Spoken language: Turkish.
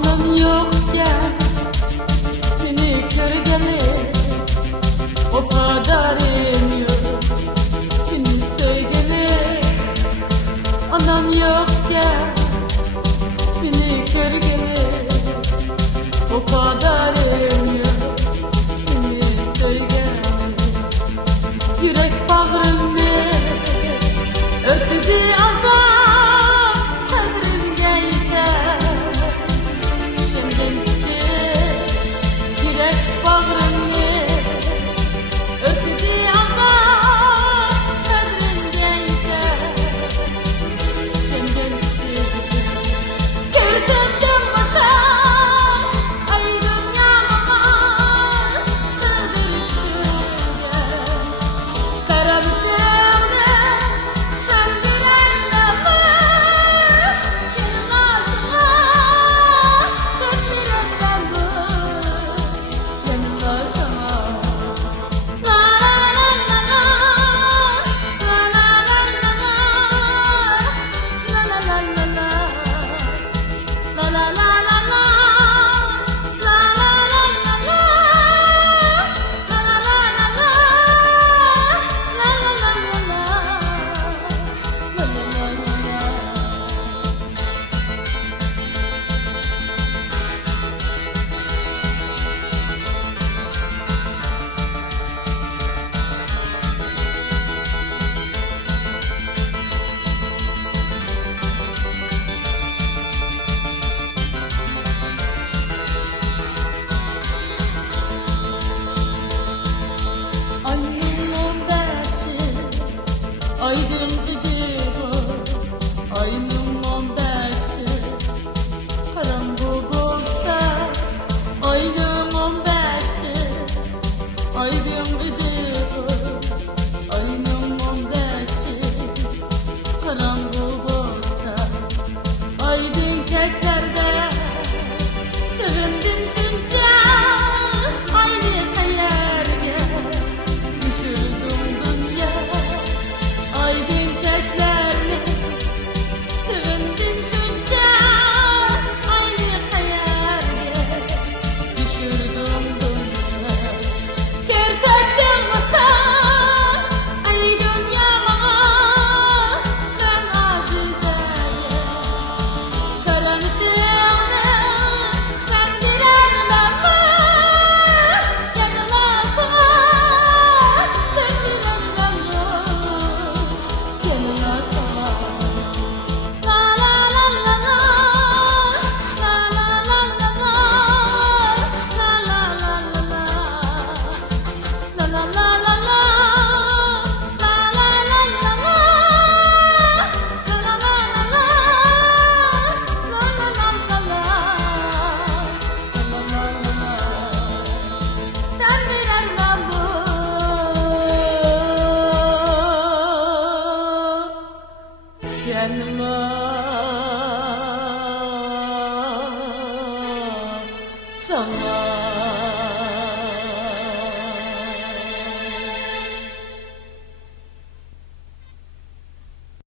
Anam yokken seni görgeli o kadar emiyorum seni sevgili. Anam yokken seni görgeli o kadar emiyorum seni sevgili. Yürek bağrımı örtüdü azap. Aydındı gibi ayının 15'i karanlık olsa ayının 15'i aydındı gibi ayının 15'i karanlık olsa aydın keslerde sevindim şunca aynı hayallerge düşürdüm dünya. Aydın seslerle sevindim şunca aynı hayalde düşürdüm dünya. Gerçekten vatan ay dünyama ben azizeyim. Karanlıklarını söndüren lamba yanılasın söndüren lamba. Yanıma sana